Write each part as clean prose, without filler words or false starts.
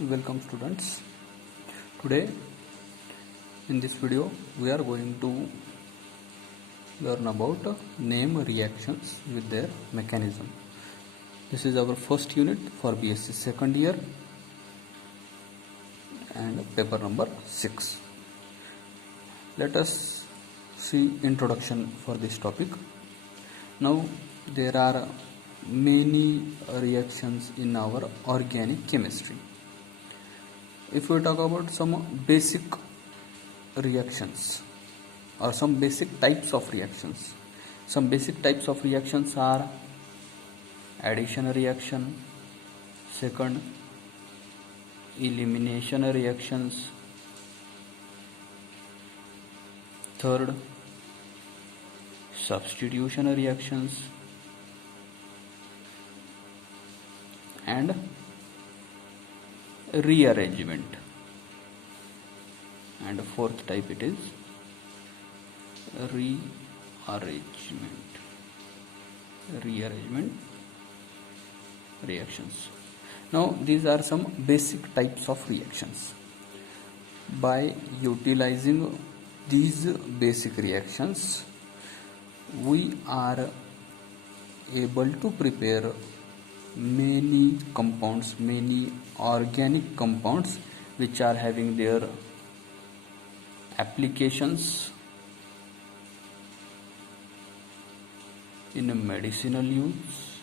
Welcome students. Today in this video we are going to learn about name reactions with their mechanism. This is our first unit for BSc second year and paper number 6. Let us see introduction for this topic. Now there are many reactions in our organic chemistry. If we talk about some basic reactions or some basic types of reactions, some basic types of reactions are addition reaction, second elimination reactions, third substitution reactions, and rearrangement, and fourth type it is rearrangement reactions. Now these are some basic types of reactions. By utilizing these basic reactions we are able to prepare many compounds, many organic compounds which are having their applications in a medicinal use,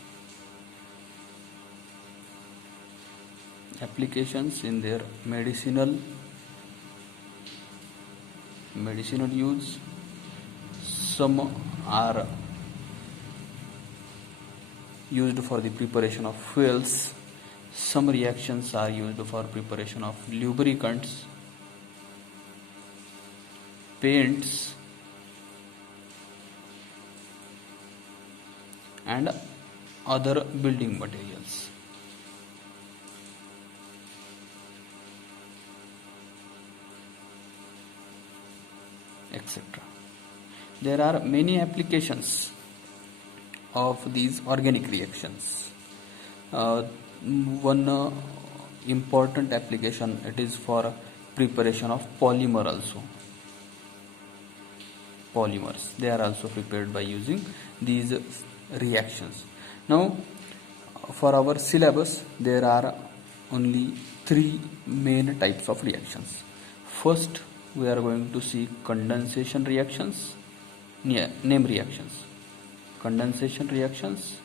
applications in their medicinal use. Some are used for the preparation of fuels. Some reactions are used for preparation of lubricants, paints, and other building materials. Etc. There are many applications of these organic reactions. One important application, it is for preparation of polymer also. Polymers, they are also prepared by using these reactions. Now for our syllabus there are only 3 main types of reactions. First we are going to see condensation reactions, name reactions, condensation reactions,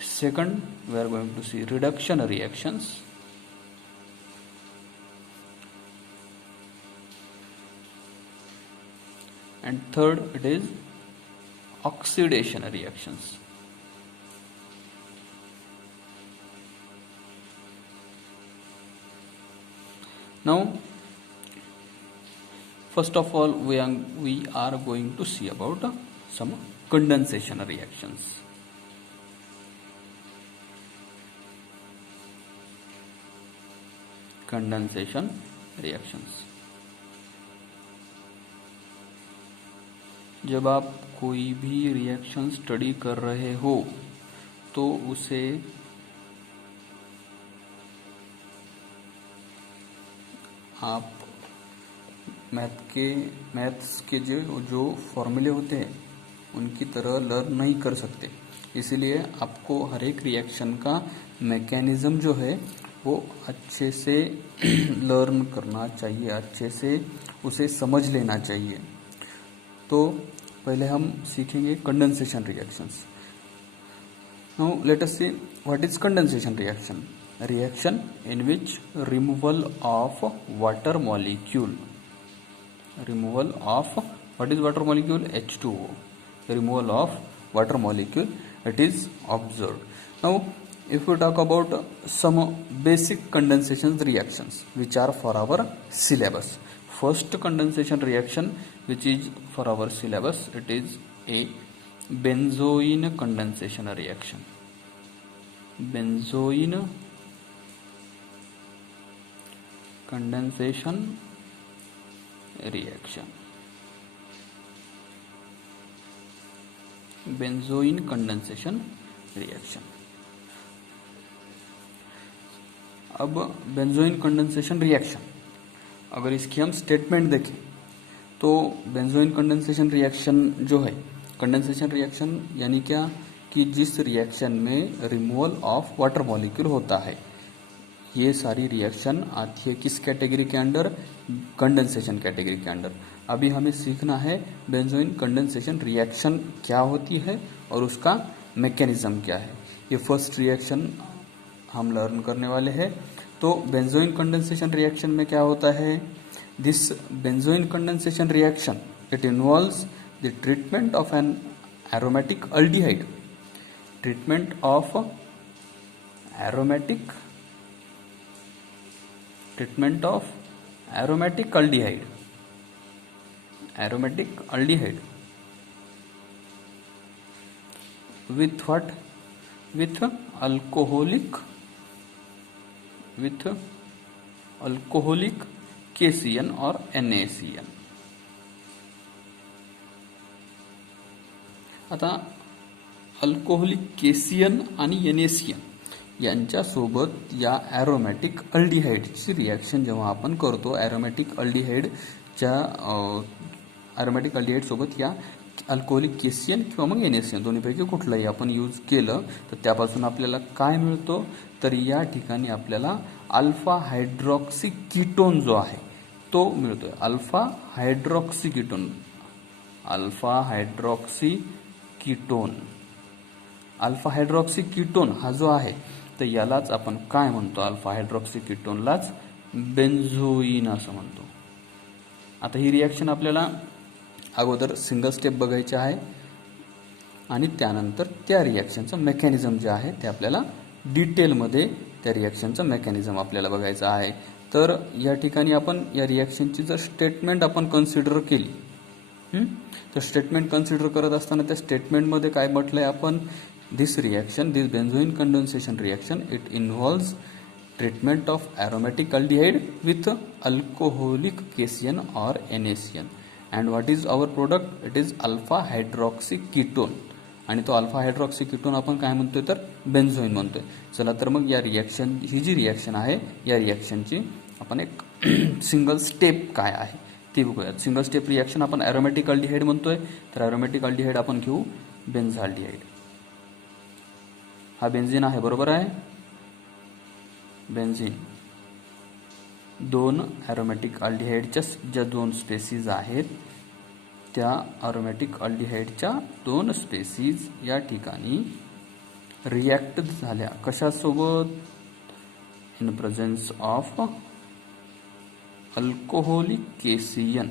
second we are going to see reduction reactions, and third it is oxidation reactions. Now first of all we are going to see about some condensation reactions. Condensation reactions. जब आप कोई भी reaction study कर रहे हो तो उसे आप मैथ्स के जो फॉर्मूले होते हैं उनकी तरह लर्न नहीं कर सकते. इसलिए आपको हर एक रिएक्शन का मैकेनिज्म जो है वो अच्छे से लर्न करना चाहिए, अच्छे से उसे समझ लेना चाहिए. तो पहले हम सीखेंगे condensation reactions. Now let us see what is condensation reaction. Reaction in which removal of water molecule, removal of what is water molecule? H2O. Removal of water molecule, it is observed. Now if we talk about some basic condensation reactions which are for our syllabus, first condensation reaction which is for our syllabus, it is a benzoin condensation reaction. Benzoin condensation reaction. Benzoin condensation reaction. अब benzoin condensation reaction, अगर इसकी हम स्टेटमेंट देखें तो benzoin condensation reaction जो है, condensation reaction यानी क्या कि जिस रिएक्शन में रिमूवल ऑफ वाटर मॉलिक्यूल होता है, ये सारी रिएक्शन आती है किस कैटेगरी के अंडर, कंडेंसेशन कैटेगरी के अंडर। अभी हमें सीखना है बेंजोइन कंडेंसेशन रिएक्शन क्या होती है और उसका मैकेनिज्म क्या है। ये फर्स्ट रिएक्शन हम लर्न करने वाले हैं। तो बेंजोइन कंडेंसेशन रिएक्शन में क्या होता है, this benzoin condensation reaction it involves the treatment of an aromatic aldehyde, treatment of aromatic aldehyde, aromatic aldehyde with what, with alcoholic KCN or NaCN। आता अल्कोहोलिक KCN आणि NaCN यांच्यासोबत या ॲरोमॅटिक अल्डिहाइडची रिॲक्शन जेव्हा आपण करतो, ॲरोमॅटिक अल्डिहाइड सोबत या अल्कोहोलिक KCN किंवा मग NaCN दोन्हीपैकी कुठलाही आपण यूज केलं तर त्यापासून आपल्याला काय मिळतो, तर या ठिकाणी आपल्याला अल्फा हायड्रॉक्सी कीटोन जो आहे तो मिळतोय। अल्फा हायड्रॉक्सी कीटोन हा जो आहे तर यालाच आपण काय म्हणतो, अल्फा हायड्रॉक्सी कीटोनलाच बेंझोइन असं म्हणतो। आता ही रिॲक्शन आपल्याला अगोदर सिंगल स्टेप बघायची आहे आणि त्यानंतर त्या रिॲक्शनचं मेकॅनिझम जे आहे ते आपल्याला डिटेलमध्ये त्या रिॲक्शनचं मेकॅनिझम आपल्याला बघायचं आहे। तर या ठिकाणी आपण या रिॲक्शनची जर स्टेटमेंट आपण कन्सिडर केली तर स्टेटमेंट कन्सिडर करत असताना त्या स्टेटमेंटमध्ये काय म्हटलंय आपण, this benzoin condensation reaction it involves treatment of aromatic aldehyde with alcoholic KCN or NaCN and what is our product, it is alpha hydroxy ketone आणि तो अल्फा हायड्रॉक्सी कीटोन आपण काय म्हणतोय तर बेंझोइन म्हणतोय। चला तर मग या रिॲक्शन, ही जी रिॲक्शन आहे या रिॲक्शनची आपण एक सिंगल स्टेप काय आहे ते बघूयात। सिंगल स्टेप रिॲक्शन आपण एरोमॅटिक अल्डिहाइड म्हणतोय, तर एरोमॅटिक अल्डिहाइड आपण घेऊ बेन्झाल्डिहाइड। हा बेन्झीन आहे, बरोबर आहे, बेन्झीन। दोन एरोमॅटिक अल्डिहाइडच्या ज्या दोन स्पेसीज आहेत त्या एरोमॅटिक अल्डिहाइडच्या दोन स्पेसीज या ठिकाणी रिॲक्ट झाल्या कशासोबत, in presence of alcoholic KCN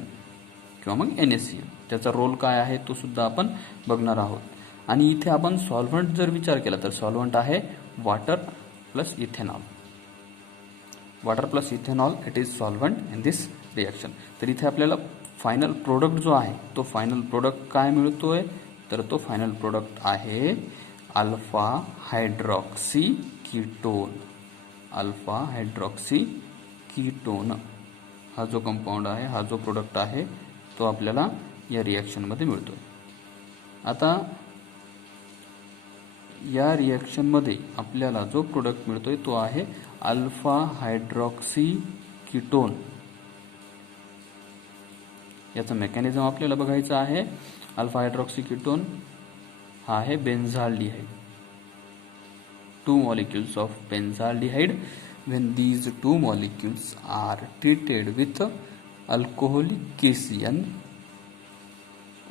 किंवा मग NaCN। त्याचा रोल काय आहे तो सुद्धा आपण बघणार आहोत। आणि इथे आपण सॉल्व्हंट जर विचार केला तर सॉल्व्हंट आहे water plus ethanol. Water plus ethanol it is solvent in this reaction. तर इथे आपल्याला फायनल प्रोडक्ट जो आहे तो फायनल प्रोडक्ट काय मिळतोय, तर तो फायनल प्रोडक्ट आहे alpha hydroxy ketone. Alpha hydroxy ketone हा जो कंपाऊंड आहे, हा जो प्रोडक्ट आहे तो आपल्याला या रिॲक्शन मध्ये मिळतोय। आता या रिॲक्शन मध्ये आपल्याला जो प्रोडक्ट मिळतोय तो आहे अल्फा हायड्रॉक्सी कीटोन। याचं मेकॅनिझम आपल्याला बघायचं आहे। अल्फा हायड्रॉक्सी कीटोन हा आहे benzaldehyde, two molecules of benzaldehyde. When these two molecules are treated with alcoholic KCN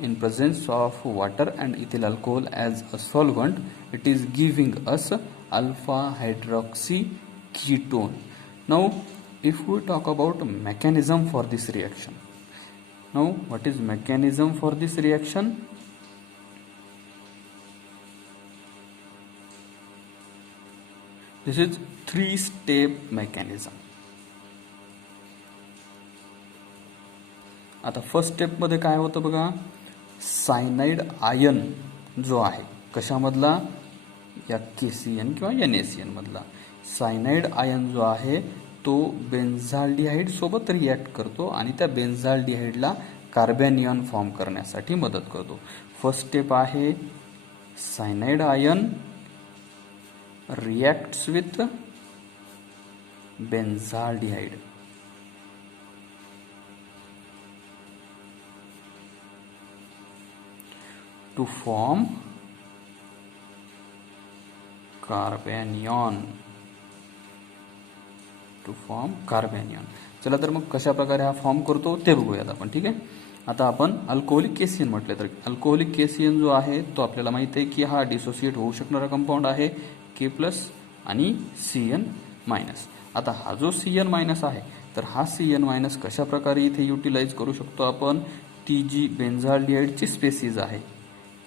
in presence of water and ethyl alcohol as a solvent, it is giving us alpha hydroxy ketone. Now if we talk about mechanism for this reaction, now what is mechanism for this reaction? This is 3-step mechanism. आता first step मध्ये काय होतं बघा, cyanide ion जो आहे कशामधला, या KCN किंवा NaCN मधला सायनाइड आयन जो आहे तो बेन्झाल्डिहाइड सोबत रिॲक्ट करतो आणि त्या बेन्झाल्डिहाइडला कार्बॅनियन फॉर्म करण्यासाठी मदत करतो। फर्स्ट स्टेप आहे cyanide ion reacts with benzaldehyde to form कार्बॅनियन. चला तर मग कशा प्रकारे हा फॉर्म करतो ते बघूयात आपण. ठीक आहे. आता आपण अल्कोहोलिक केसियन म्हटले तर अल्कोहोलिक केसियन जो आहे तो आपल्याला माहिती आहे की हा डिसोसिएट होऊ शकणारा कंपाऊंड आहे K+ आणि Cn-. आता हा जो Cn- आहे तर हा Cn- कशा प्रकारे इथे युटिलाइज करू शकतो आपण, ती जी बेन्झाल्डिहाइडची स्पेसीज आहे.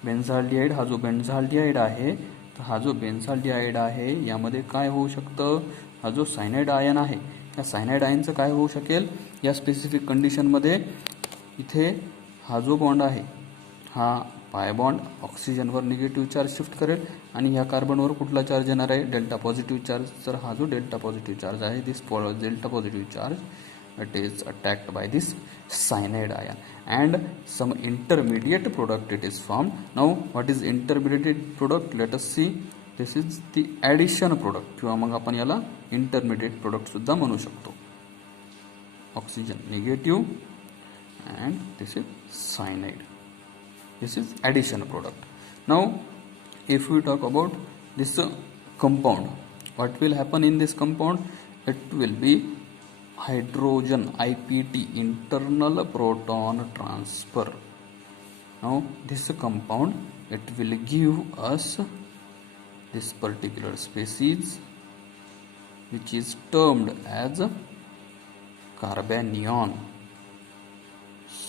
बेन्झाल्डिहाइड हा जो बेन्झाल्डिहाइड आहे तर हा जो बेन्झाल्डिहाइड आहे यामध्ये काय होऊ शकतं, हा जो सायनाइड आयन आहे या सायनाइड आयनचं काय होऊ शकेल या स्पेसिफिक कंडिशनमध्ये, इथे हा जो बॉन्ड आहे हा पाय बॉन्ड ऑक्सिजनवर निगेटिव्ह चार्ज शिफ्ट करेल आणि ह्या कार्बनवर कुठला चार्ज येणार आहे, डेल्टा पॉझिटिव्ह चार्ज. तर हा जो डेल्टा पॉझिटिव्ह चार्ज आहे, this delta positive charge it is attacked by this cyanide ion and some intermediate product it is formed. Now what is intermediate product, let us see. This is the addition product किंवा मग आपण याला intermediate product सुद्धा म्हणू शकतो. Oxygen negative and this is cyanide, this is addition product. Now if we talk about this compound, what will happen in this compound, it will be hydrogen IPT, internal proton transfer. Now this compound it will give us this particular species which is termed as carbanion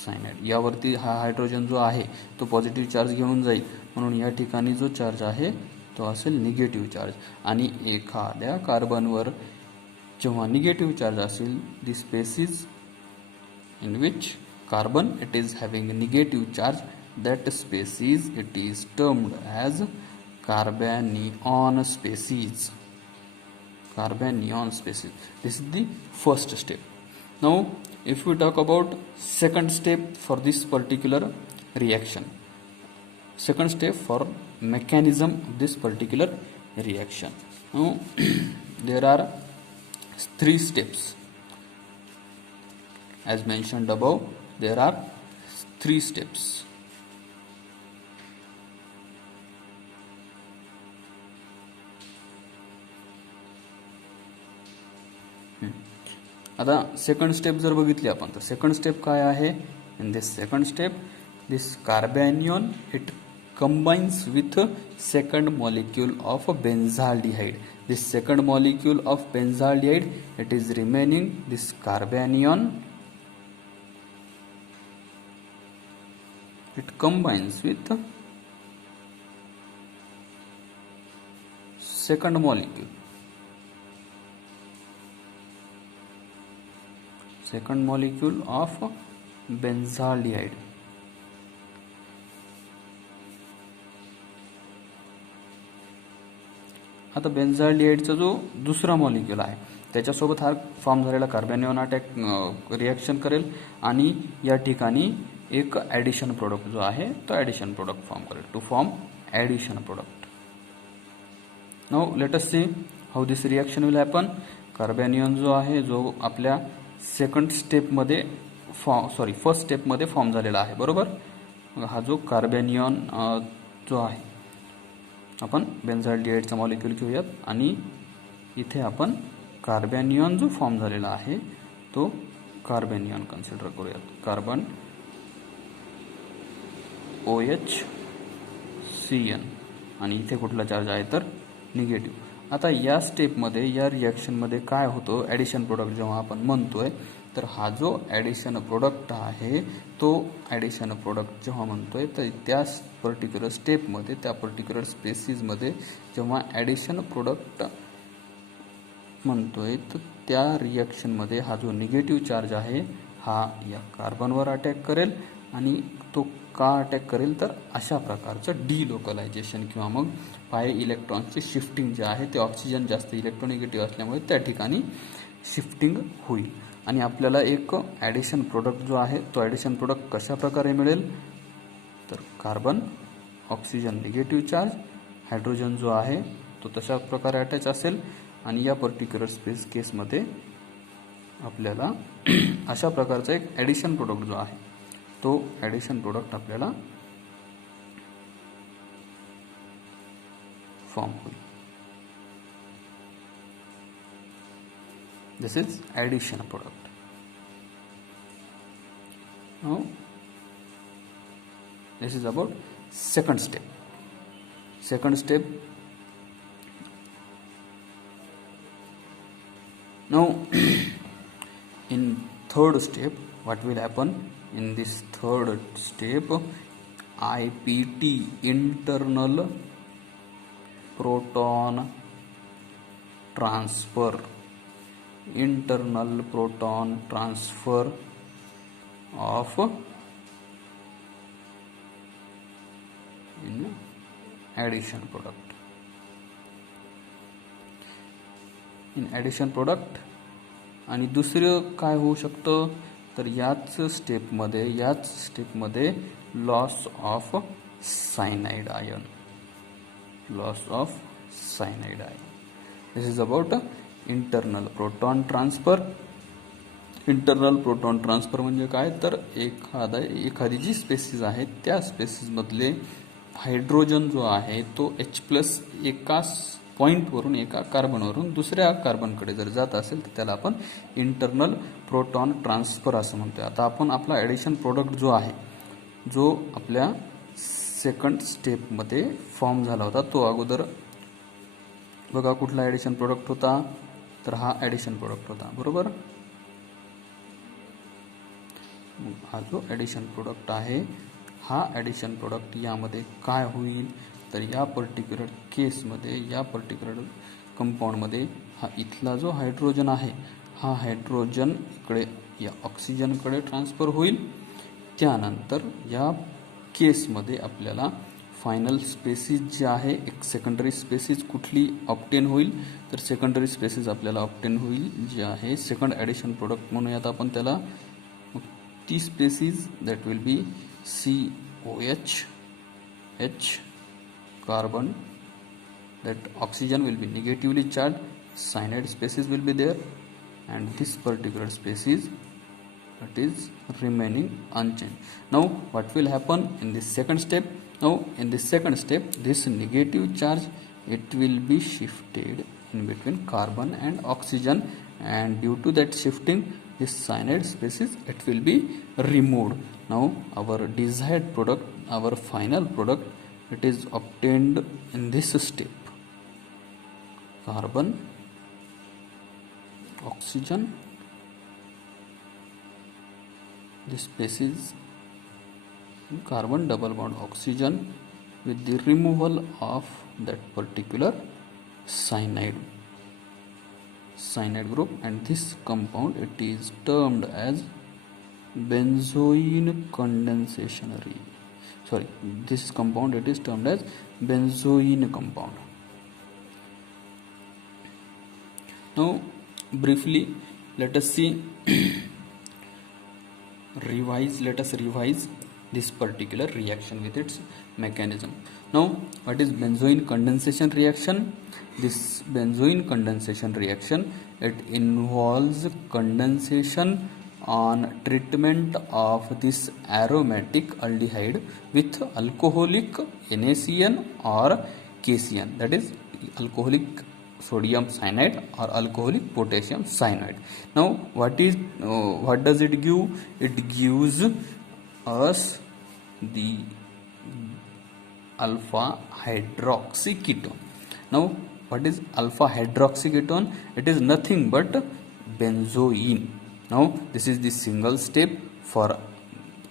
cyanide. यावरती हा हायड्रोजन जो आहे तो positive charge घेऊन जाईल म्हणून या ठिकाणी जो चार्ज आहे तो असेल निगेटिव्ह चार्ज. आणि एखाद्या कार्बनवर जेव्हा निगेटिव्ह चार्ज असेल, the species in which carbon it is having negative charge, that species it is termed as carbanion species. Carbanion species, this is the first step. Now if we talk about second step for this particular reaction, second step for mechanism of this particular reaction. Now there are 3 steps as mentioned above. There are 3 steps. आता second step जर बघितली आपण तर second step काय आहे, in this second step this carbanion it combines with second molecule of benzaldehyde. This second molecule of benzaldehyde it is remaining this कार्बॅनियन, it combines with second molecule of benzaldehyde. आता बेन्झाल्डिहाइडचा जो दुसरा मॉलिक्यूल आहे त्याच्यासोबत हा फॉर्म झालेला कार्बॅनियन अटॅक रिॲक्शन करेल आणि या ठिकाणी एक ॲडिशन प्रोडक्ट जो आहे तो ॲडिशन प्रोडक्ट फॉर्म करेल, to form addition product. Now let us see how this reaction will happen. Carbanion जो आहे जो आपल्या सेकंड स्टेपमध्ये फर्स्ट स्टेपमध्ये फॉर्म झालेला आहे, बरोबर. हा जो कार्बॅनियन जो आहे आपण बेन्झाल्डिहाइडचा मॉलिक्यूल घेऊयात आणि इथे आपण कार्बॅनियन जो फॉर्म झालेला आहे तो कार्बॅनियन कन्सिडर करूयात. कार्बन OHCN आणि इथे कुठला चार्ज आहे तर निगेटिव्ह. आता या स्टेपमध्ये या रिॲक्शनमध्ये काय होतं, ॲडिशन प्रोडक्ट जेव्हा आपण म्हणतोय तर हा जो ॲडिशन प्रोडक्ट आहे तो ॲडिशन प्रोडक्ट जेव्हा म्हणतोय तर त्या पर्टिक्युलर स्टेपमध्ये त्या पर्टिक्युलर स्पेसीजमध्ये जेव्हा ॲडिशन प्रोडक्ट म्हणतोय तर त्या रिॲक्शनमध्ये हा जो निगेटिव्ह चार्ज आहे हा या कार्बनवर अटॅक करेल आणि तो का अटॅक करेल तर अशा प्रकारचं डिलोकलायझेशन किंवा मग पाय इलेक्ट्रॉनची शिफ्टिंग जे आहे ते ऑक्सिजन जास्त इलेक्ट्रोनिगेटिव्ह असल्यामुळे त्या ठिकाणी शिफ्टिंग होईल आणि आपल्याला एक ॲडिशन प्रोडक्ट जो आहे तो ॲडिशन प्रोडक्ट कशा प्रकारे मिळेल तर carbon oxygen negative charge, hydrogen जो आहे तो तशा प्रकारे अटॅच असेल आणि या पर्टिक्युलर केसमध्ये आपल्याला अशा प्रकारचा एक ॲडिशन प्रोडक्ट जो आहे तो ॲडिशन प्रोडक्ट आपल्याला फॉर्म होईल. This is addition product. Now this is about second step. Now in third step, what will happen in this third step? IPT, internal proton transfer of in addition product. In addition product आणि दुसरं काय होऊ शकतं तर याच स्टेपमध्ये loss of cyanide ion. This is about internal proton transfer. Internal proton transfer म्हणजे काय तर एखादी जी स्पेसीज आहे त्या स्पेसीज मधले हायड्रोजन जो आहे तो H+ एका पॉइंटवरून एका कार्बनवरून दुसऱ्या कार्बनकडे जर जात असेल तर त्याला आपण इंटरनल प्रोटॉन ट्रान्सफर असं म्हणतो. आता आपण आपला ॲडिशन प्रोडक्ट जो आहे जो आपल्या सेकंड स्टेपमध्ये फॉर्म झाला होता तो अगोदर बघा कुठला ॲडिशन प्रोडक्ट होता तर हा ॲडिशन प्रोडक्ट होता बरोबर. हा जो ॲडिशन प्रोडक्ट आहे हा ॲडिशन प्रोडक्ट यामध्ये काय होईल तर या पर्टिक्युलर केसमध्ये या पर्टिक्युलर कंपाऊंडमध्ये हा इथला जो हायड्रोजन आहे हा हायड्रोजन इकडे या ऑक्सिजनकडे ट्रान्सफर होईल. त्यानंतर या केसमध्ये आपल्याला फायनल स्पेसीज जे आहे एक सेकंडरी स्पेसीज कुठली ऑप्टेन होईल तर सेकंडरी स्पेसीज आपल्याला ऑप्टेन होईल जे आहे सेकंड ॲडिशन प्रोडक्ट म्हणूयात आपण त्याला. ती species that will be COH carbon, that oxygen will be negatively charged, cyanide species will be there, and this particular species that is remaining unchanged. Now what will happen in the second step? Now in the second step this negative charge it will be shifted in between carbon and oxygen, and due to that shifting this cyanide species it will be removed. Now our desired product, our final product, it is obtained in this step. Carbon, oxygen, this species carbon double bond oxygen with the removal of that particular cyanide group, and this compound it is termed as benzoin condensation. This compound it is termed as benzoin compound. Now briefly let us see let us revise this particular reaction with its mechanism. Now what is benzoin condensation reaction? This benzoin condensation reaction it involves condensation on treatment of this aromatic aldehyde with alcoholic NaCN or KCN, that is alcoholic sodium cyanide or alcoholic potassium cyanide. Now what does it give? It gives us the alpha hydroxy ketone. Now what is alpha hydroxy ketone? It is nothing but benzoin. Now this is the single step for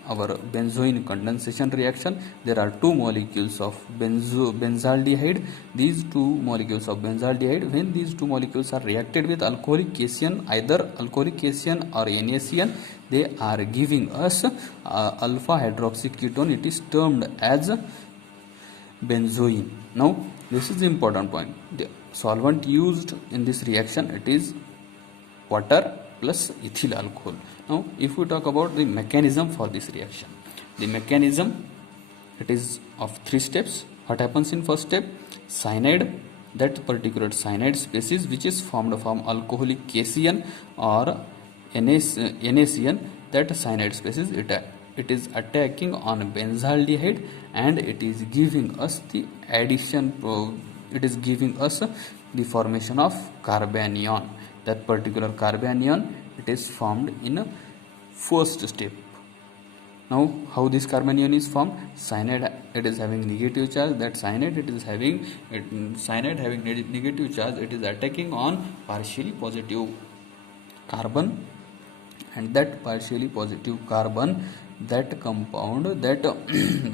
our benzoin condensation reaction. There are two molecules of benzaldehyde. These two molecules of benzaldehyde, when these two molecules are reacted with alcoholic cation, either alcoholic cation or NaCN, they are giving us alpha hydroxy ketone. It is termed as benzoin. Now this is the important point. The solvent used in this reaction it is water plus ethyl alcohol. Now if we talk about the mechanism for this reaction, the mechanism it is of 3 steps. What happens in first step? Cyanide that particular cyanide species which is formed from alcoholic cation or NaCN, that cyanide species it is attacking on benzaldehyde and it is giving us the addition, it is giving us the formation of carbanion. That particular carbanion, it is formed in first step. Now how this carbanion is formed? Cyanide, it is having negative charge. That cyanide, it is having cyanide having negative charge, it is attacking on partially positive carbon, and that partially positive carbon, that compound that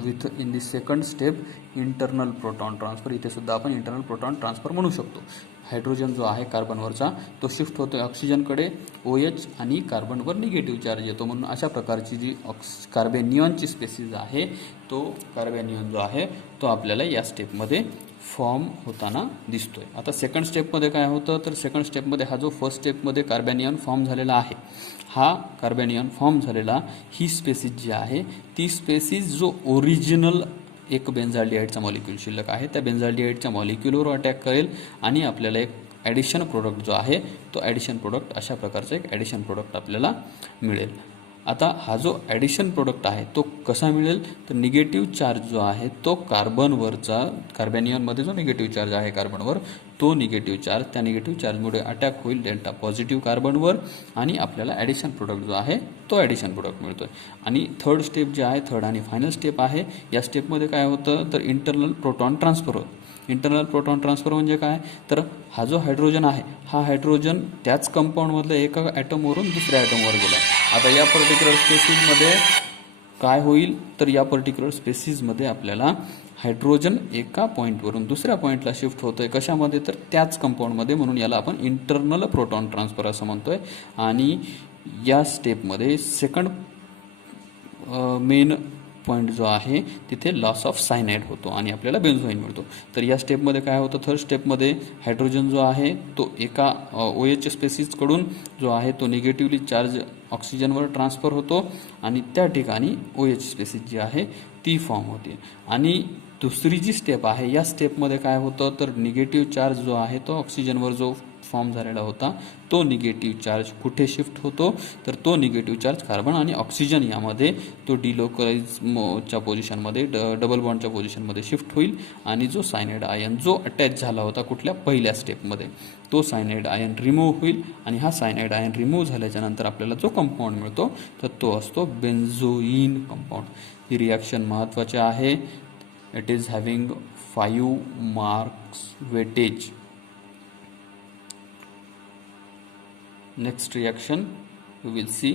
with in the second step internal proton transfer, इथे सुद्धा आपण internal proton transfer म्हणू शकतो. हायड्रोजन जो आहे कार्बनवरचा तो शिफ्ट होतो ऑक्सिजनकडे, OH आणि कार्बनवर निगेटिव्ह चार्ज येतो. म्हणून अशा प्रकारची जी कार्बेनियनची स्पेसिस आहे तो कार्बेनियन जो आहे तो आपल्याला या स्टेपमध्ये फॉर्म होताना दिसतोय. आता सेकंड स्टेपमध्ये काय होतं तर सेकंड स्टेपमध्ये हा जो फर्स्ट स्टेपमध्ये कार्बेनियन फॉर्म झालेला आहे, हा कार्बेनियन फॉर्म झालेला ही स्पेसिस जी आहे ती स्पेसिस जो ओरिजिनल एक बेन्झाल्डिहाइडचा मॉलिक्यूल शिल्लक आहे त्या बेन्झाल्डिहाइडच्या मॉलिक्यूलवर अटॅक करेल आणि आपल्याला एक ॲडिशन प्रोडक्ट जो आहे तो ॲडिशन प्रोडक्ट अशा प्रकारचं एक ॲडिशन प्रोडक्ट आपल्याला मिळेल. आता हा जो ॲडिशन प्रोडक्ट आहे तो कसा मिळेल तर निगेटिव्ह चार्ज जो आहे तो कार्बनवरचा, कार्बेनियनमध्ये जो निगेटिव्ह चार्ज आहे कार्बनवर, तो निगेटिव्ह चार्ज त्या निगेटिव्ह चार्जमुळे अटॅक होईल डेल्टा पॉझिटिव्ह कार्बनवर आणि आपल्याला ॲडिशन प्रोडक्ट जो आहे तो ॲडिशन प्रोडक्ट मिळतोय. आणि थर्ड स्टेप जे आहे, थर्ड आणि फायनल स्टेप आहे, या स्टेपमध्ये काय होतं तर इंटरनल प्रोटॉन ट्रान्सफर होतं. इंटरनल प्रोटॉन ट्रान्सफर म्हणजे काय तर हा जो हायड्रोजन आहे हा हायड्रोजन त्याच कंपाऊंडमधलं एका ॲटमवरून दुसऱ्या ॲटमवर गेला. आता या पर्टिक्युलर स्पेसिसमध्ये काय होईल तर या पर्टिक्युलर स्पेसिसमध्ये आपल्याला हायड्रोजन एका पॉईंटवरून दुसऱ्या पॉईंटला शिफ्ट होतोय. कशामध्ये तर त्याच कंपाऊंडमध्ये, म्हणून याला आपण इंटरनल प्रोटॉन ट्रान्सफर असं म्हणतोय. आणि या स्टेपमध्ये सेकंड मेन पॉईंट जो आहे तिथे लॉस ऑफ सायनाइड होतो आणि आपल्याला बेन्झोइन मिळतो. तर या स्टेपमध्ये काय होतं, थर्ड स्टेपमध्ये हायड्रोजन जो आहे तो एका OH स्पेसिसकडून जो आहे तो निगेटिव्हली चार्ज ऑक्सिजनवर ट्रान्सफर होतो आणि त्या ठिकाणी OH स्पेसिस जी आहे ती फॉर्म होते. आणि दुसरी जी स्टेप आहे या स्टेपमध्ये काय होतं तर निगेटिव्ह चार्ज जो आहे तो ऑक्सिजनवर जो फॉर्म झालेला होता तो निगेटिव्ह चार्ज कुठे शिफ्ट होतो तर तो निगेटिव्ह चार्ज कार्बन आणि ऑक्सिजन यामध्ये तो डिलोकलाइजच्या पोझिशनमध्ये, डबल बॉन्डच्या पोझिशनमध्ये शिफ्ट होईल आणि जो सायनाइड आयन जो अटॅच झाला होता कुठल्या पहिल्या स्टेपमध्ये तो सायनाइड आयन रिमूव्ह होईल. आणि हा सायनाइड आयन रिमूव्ह झाल्याच्या नंतर आपल्याला जो कंपाऊंड मिळतो तर तो असतो बेन्झोइन कंपाऊंड. ही रिॲक्शन महत्त्वाची आहे. It is having 5 marks weightage. Next reaction we will see